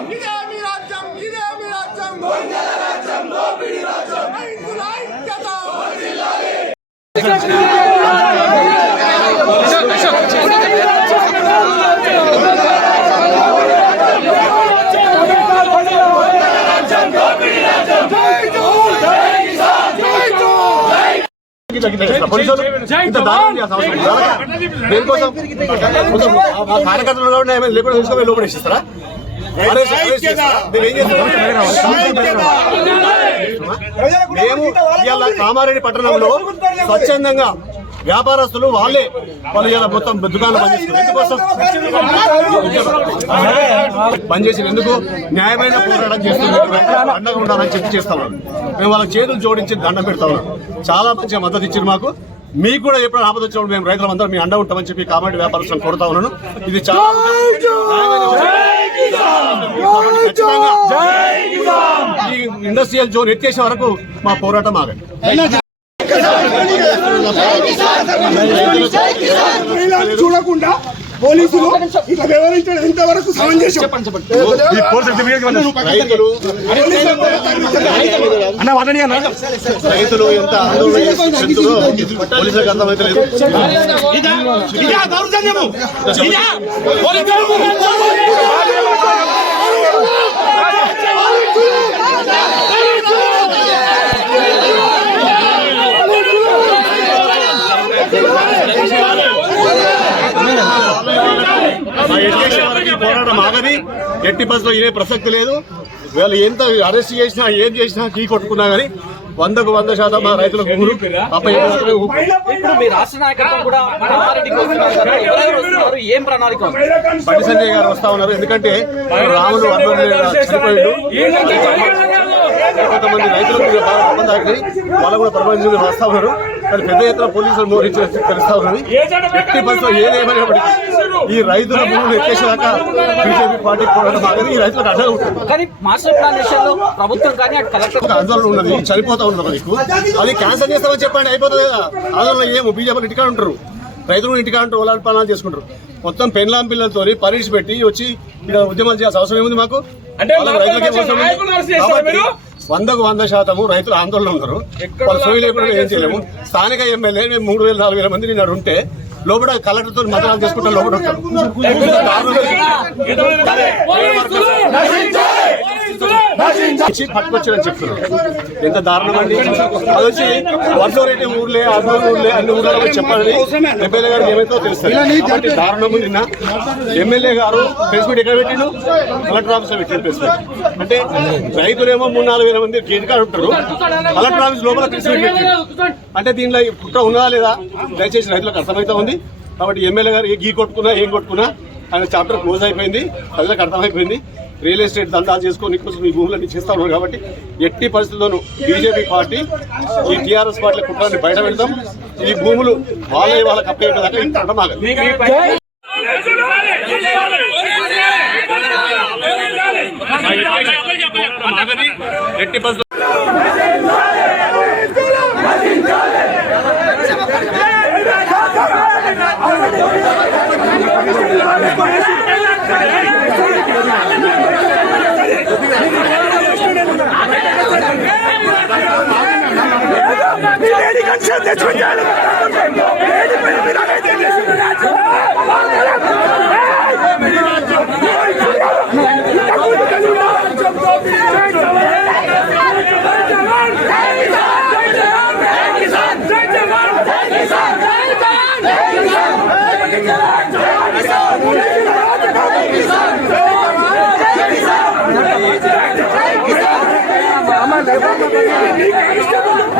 రాజ్యం. ఇదే మీ రాజ్యం ఇదే మీ రాజ్యం. రాజ్యం రాజ్యం రైతుల ఐక్యత? దేనికోసం? కార్యకర్తలు లేకుండా లోపల మేము ఇవాళ కామారెడ్డి పట్టణంలో స్వచ్ఛందంగా వ్యాపారస్తులు వాళ్ళే వాళ్ళు ఇలా మొత్తం దుకాణాలు బంద్ చేస్తారు ఎందుకోసం? బంద్ చేసి ఎందుకు? న్యాయమైన పోరాటం చేస్తున్నారు. అండగా ఉండాలని చెప్పి చేస్తా మేము వాళ్ళ చేతులు జోడించి దండం పెడతా చాలా మంచిగా మద్దతు ఇచ్చారు మాకు. మీకు కూడా ఎప్పుడు ఆపద వచ్చినప్పుడు మేము రైతులందరం మీ అండ ఉంటామని చెప్పి కామారెడ్డి వ్యాపారస్తులను కోరుతా ఉన్నాను ఇది చాలా ఈ ఇండస్ట్రియల్ జోన్ ఎత్తేసే వరకు మా పోరాటం ఆగండి చూడకుండా పోలీసులు ఇట్లా వివరించడం ఇంతవరకు సమంజసం? రైతులు? రైతులు ఎంత పోలీసులకు అర్థమైతే లేదు. ఎడ్యుకేషన్ వరకు పోరాటం ఆగది. ఎట్టి బస్సులో ఇదే ప్రసక్తి లేదు. వీళ్ళు ఎంత అరెస్ట్ చేసినా ఏం చేసినా కీ కొట్టుకున్నా గానీ వందకు వంద శాతం మా రైతుల ప్రణాళిక? ఉంది బండి సంజయ్ గారు వస్తా ఉన్నారు. ఎందుకంటే రాములు అర్బన్ చనిపోయాడు. కొంతమంది రైతులకు కూడా బాగా అవుతుంది వాళ్ళు కూడా ప్రపంచం మీద వస్తా ఉన్నారు. కానీ పెద్ద ఎత్తున పోలీసులు మోహించి తెలుస్తా ఉన్నది. ఎట్టి బస్సులో ఏదేమైనప్పటికీ ఈ రైతుల భూములు ఎక్కేసాక బీజేపీ పార్టీ పోరాటం ఆగదు ఈ రైతులకు అడ్డగా ఉంటుంది. కానీ మాస్టర్ ప్లాన్ విషయంలో ప్రభుత్వం కానీ అటు కలెక్టర్ ఒక ఆందోళన ఉన్నది చనిపోతా ఉన్నది నీకు అది క్యాన్సల్ చేస్తామని చెప్పండి అయిపోతుంది కదా. ఆందోళన ఏమో బీజేపీ ఇంటికా ఉంటారు. రైతులు ఇంటికా ఉంటారు వాళ్ళ పనులు చేసుకుంటారు. మొత్తం పెన్లాం పిల్లలతో పరీక్ష పెట్టి వచ్చి ఇక్కడ ఉద్యమాలు చేయాల్సిన అవసరం ఏముంది మాకు? వందకు వంద శాతము రైతులు ఆందోళన ఉన్నారు. వాళ్ళు సోయి లేకుండా ఏం చేయలేము. స్థానిక ఎమ్మెల్యే మేము మూడు వేల నాలుగు వేల మంది నిన్న ఉంటే లోపల కలెక్టర్తో మతనాలు చేసుకుంటే లోపల ఇచ్చి పట్టుకొచ్చారని చెప్తున్నారు. ఎంత దారుణం అండి. అది వచ్చి వర్షం ఊర్లే అర్నూరు ఊర్లే అన్ని ఊర్లలో చెప్పాలని ఎమ్మెల్యే గారు ఏమైతే తెలుస్తుంది కాబట్టి దారుణం నిన్న ఎమ్మెల్యే గారు ప్రెస్ మీట్ ఎక్కడ పెట్టిండు? కలెక్టర్ ఆఫీస్ పెట్టిండు ప్రెస్ మీట్ అంటే రైతులేమో మూడు నాలుగు వేల మంది గేట్ కాడ ఉంటారు. కలెక్టర్ ఆఫీస్ లోపల ప్రెస్ మీట్ పెట్టిండు. అంటే దీనిలో ఈ కుట్ర ఉన్నదా లేదా? దయచేసి రైతులకు అర్థమవుతా ఉంది. కాబట్టి ఎమ్మెల్యే గారు ఏ గీ కొట్టుకున్నా ఏం కొట్టుకున్నా ఆయన చాప్టర్ క్లోజ్ అయిపోయింది. ప్రజలకు అర్థమైపోయింది. రియల్ ఎస్టేట్ దందాలు చేసుకొని కోసం ఈ భూములను చేస్తా ఉన్నారు కాబట్టి ఎట్టి పరిస్థితుల్లోనూ బీజేపీ పార్టీ ఈ టీఆర్ఎస్ పార్టీ కుట్రాన్ని బయట పెడతాం ఈ భూములు వాళ్ళే వాళ్ళకి అప్పయ్యేదాకా ఇంత ఆగదు ఎట్టి bus Attenzione, togliere la mano! Vieni per il miracolo di Gesù!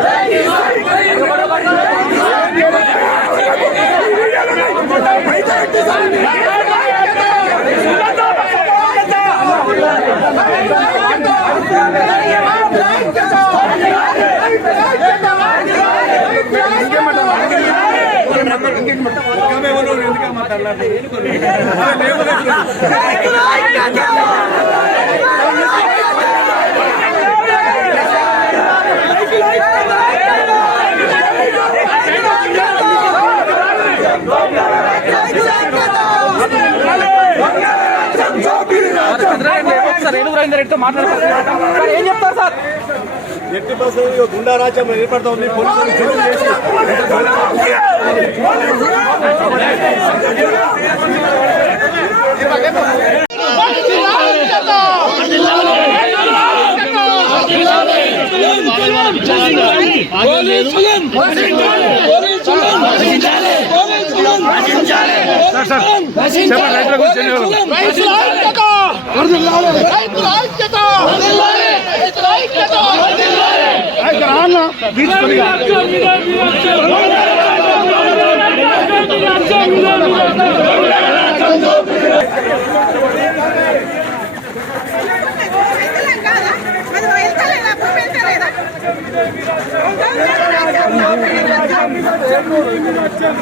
Thank you. ఒకసారి ఏనుగు రవీందర్ రెడ్డితో మాట్లాడుతున్నారు సార్, ఏం చెప్తారు సార్? ఎట్టి బస్సు గుండా రాజ్యం ఏర్పడతా ఉంది పోలీసులు రైతుల ఐక్యత రైతుల ఐక్యత రైతుల ఐక్యత వెళ్తలేం కాదా మరి వెళ్తలేదా భూమి వెళ్తలేదా దొంగల రాజ్యం, దోపిడీ రాజ్యం.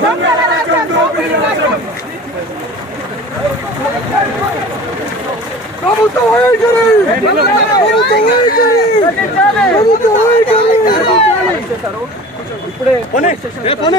దొంగల రాజ్యం, దోపిడీ రాజ్యం. ప్రభుత్వ వైఖరి ప్రభుత్వ వైఖరి ప్రభుత్వ వైఖరి పోనీ, పోనీ.